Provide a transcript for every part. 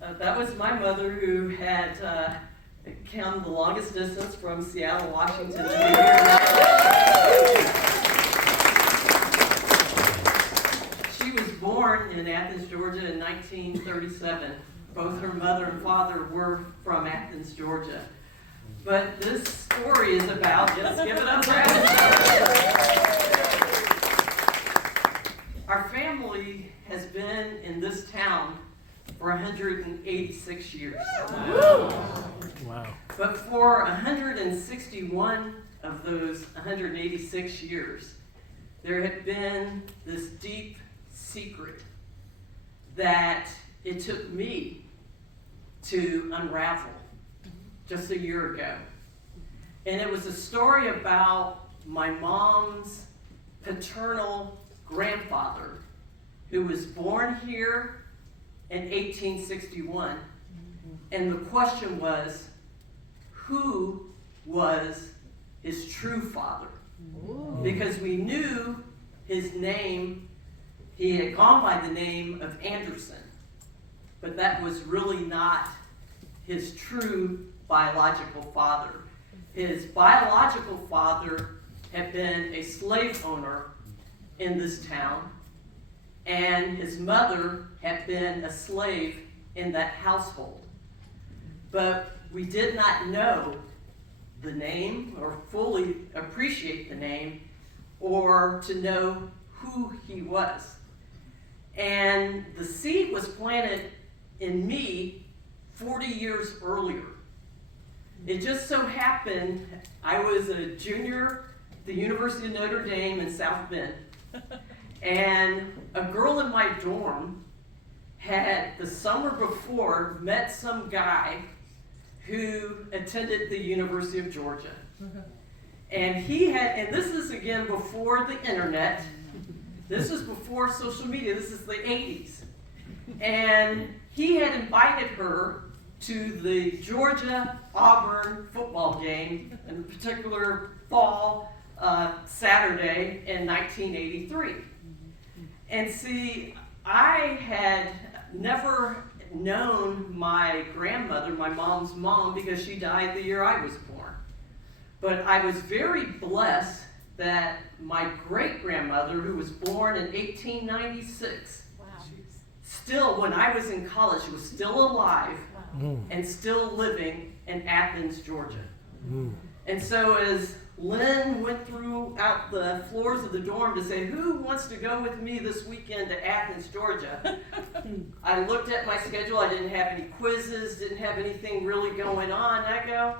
That was my mother who had come the longest distance from Seattle, Washington to be here. She was born in Athens, Georgia in 1937. Both her mother and father were from Athens, Georgia. But this story is about, yes, give it up for Athens. Our family has been in this town for 186 years. Wow. But for 161 of those 186 years, there had been this deep secret that it took me to unravel just a year ago. And it was a story about my mom's paternal grandfather who was born here in 1861. And the question was, who was his true father? Ooh. Because we knew his name, he had gone by the name of Anderson, but that was really not his true biological father. His biological father had been a slave owner in this town, and his mother had been a slave in that household. But we did not know the name or fully appreciate the name or to know who he was. And the seed was planted in me 40 years earlier. It just so happened I was a junior at the University of Notre Dame in South Bend. And a girl in my dorm had the summer before met some guy who attended the University of Georgia. And he had, and this is again before the internet, this is before social media, this is the 80s. And he had invited her to the Georgia-Auburn football game, in particular fall Saturday in 1983. And see, I had never known my grandmother, my mom's mom, because she died the year I was born. But I was very blessed that my great-grandmother, who was born in 1896, Wow. still, when I was in college, she was still alive Mm. and still living in Athens, Georgia. Mm. And so as Lynn went throughout the floors of the dorm to say, who wants to go with me this weekend to Athens, Georgia? I looked at my schedule. I didn't have any quizzes, didn't have anything really going on. I go,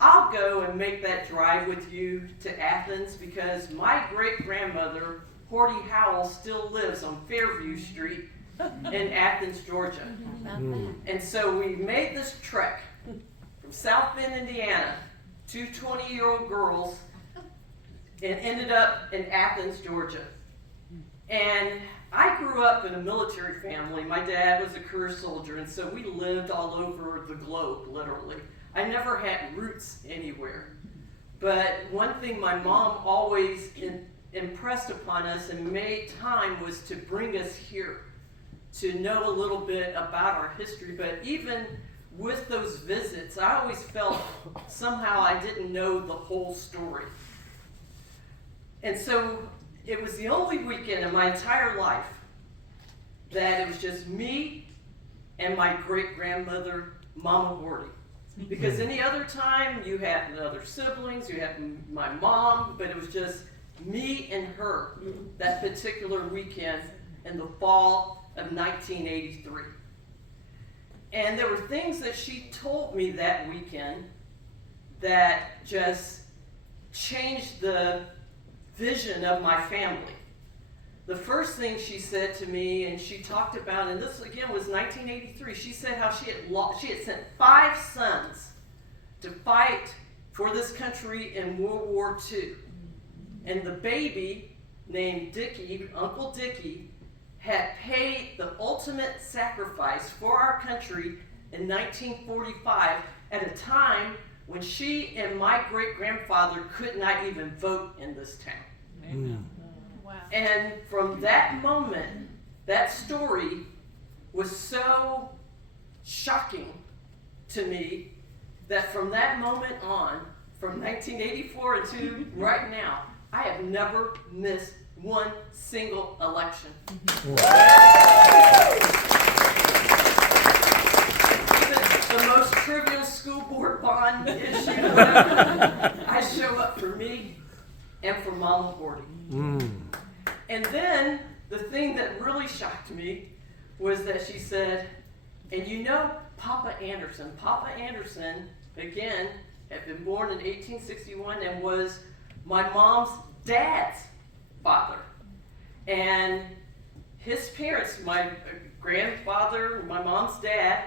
I'll go and make that drive with you to Athens because my great-grandmother, Horty Howell, still lives on Fairview Street in Athens, Georgia. Mm. And so we made this trek from South Bend, Indiana, two 20-year-old girls, and ended up in Athens, Georgia. And I grew up in a military family. My dad was a career soldier, and so we lived all over the globe, literally. I never had roots anywhere. But one thing my mom always impressed upon us and made time was to bring us here, to know a little bit about our history. But even with those visits, I always felt somehow I didn't know the whole story. And so it was the only weekend in my entire life that it was just me and my great-grandmother, Mama Horty. Because any other time you had other siblings, you had my mom, but it was just me and her that particular weekend in the fall of 1983. And there were things that she told me that weekend that just changed the vision of my family. The first thing she said to me, and she talked about, and this again was 1983, she said how she had sent 5 sons to fight for this country in World War II. And the baby named Dickie, Uncle Dickie, had paid the ultimate sacrifice for our country in 1945 at a time when she and my great-grandfather could not even vote in this town. Mm. Wow. And from that moment, that story was so shocking to me that from that moment on, from 1984 to right now, I have never missed one single election. Even the most trivial school board bond issue, I show up for me and for Mama Gordy. And then the thing that really shocked me was that she said, and you know Papa Anderson, again, had been born in 1861 and was my mom's dad's father. And his parents, my grandfather, my mom's dad,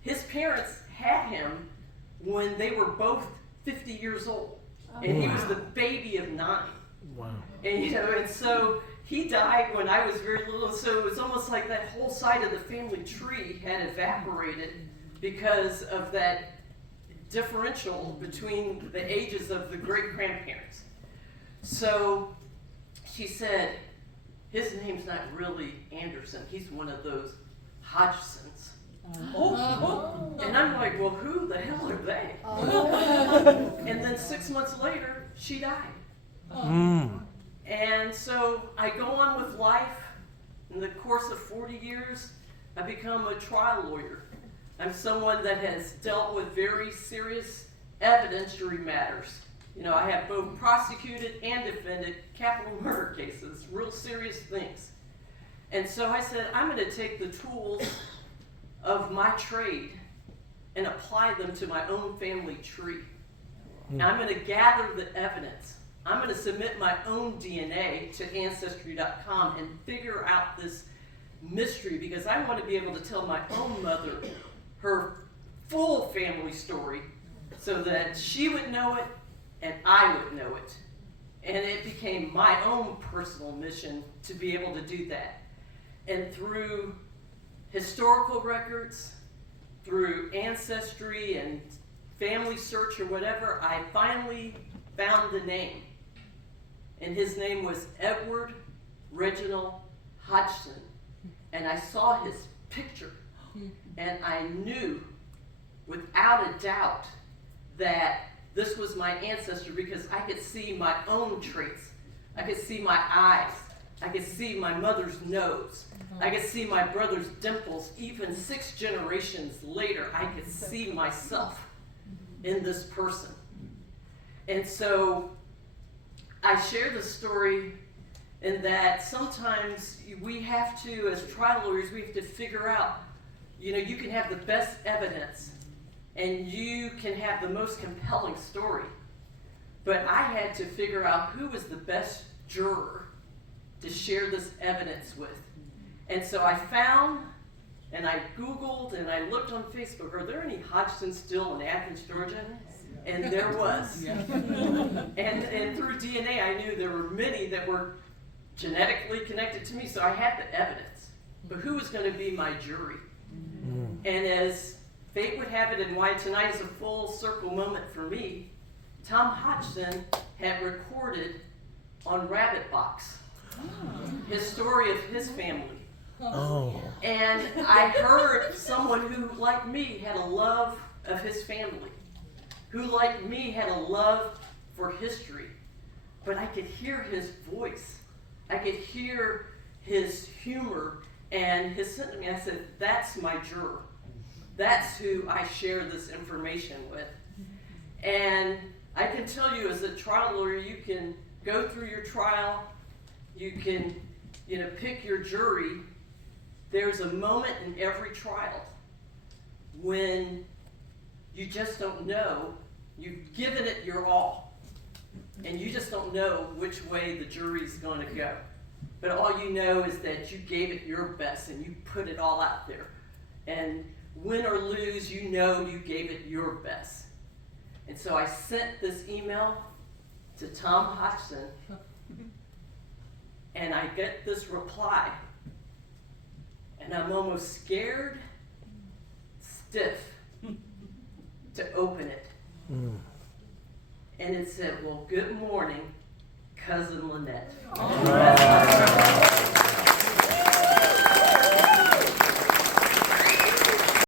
his parents had him when they were both 50 years old. And he was the baby of 9. Wow. And and so he died when I was very little, so it was almost like that whole side of the family tree had evaporated because of that differential between the ages of the great-grandparents. So she said, his name's not really Anderson, he's one of those Hodgsons. And I'm like, well, who the hell are they? And then 6 months later, she died. And so I go on with life. In the course of 40 years, I become a trial lawyer. I'm someone that has dealt with very serious evidentiary matters. I have both prosecuted and defended capital murder cases, real serious things. And so I said, I'm going to take the tools of my trade and apply them to my own family tree. And I'm going to gather the evidence. I'm going to submit my own DNA to Ancestry.com and figure out this mystery, because I want to be able to tell my own mother her full family story so that she would know it and I would know it. And it became my own personal mission to be able to do that. And through historical records, through Ancestry and Family Search or whatever, I finally found the name. And his name was Edward Reginald Hodgson. And I saw his picture. And I knew without a doubt that this was my ancestor, because I could see my own traits. I could see my eyes. I could see my mother's nose. I could see my brother's dimples. Even 6 generations later, I could see myself in this person. And so I share the story in that sometimes we have to, as trial lawyers, we have to figure out, you can have the best evidence and you can have the most compelling story. But I had to figure out who was the best juror to share this evidence with. And so I found, and I Googled, and I looked on Facebook, are there any Hodgsons still in Athens, Georgia? And there was. And through DNA, I knew there were many that were genetically connected to me, so I had the evidence. But who was going to be my jury? And as fate would have it, and why tonight is a full circle moment for me, Tom Hodgson had recorded on Rabbit Box his story of his family. And I heard someone who, like me, had a love of his family, who, like me, had a love for history. But I could hear his voice. I could hear his humor and his sentiment. I said, that's my juror. That's who I share this information with. And I can tell you, as a trial lawyer, you can go through your trial, you can, pick your jury. There's a moment in every trial when you just don't know. You've given it your all, and you just don't know which way the jury's going to go. But all you know is that you gave it your best and you put it all out there. And win or lose, you know you gave it your best. And so I sent this email to Tom Hodgson, and I get this reply. And I'm almost scared, stiff, to open it. And it said, well, good morning, Cousin Lynette.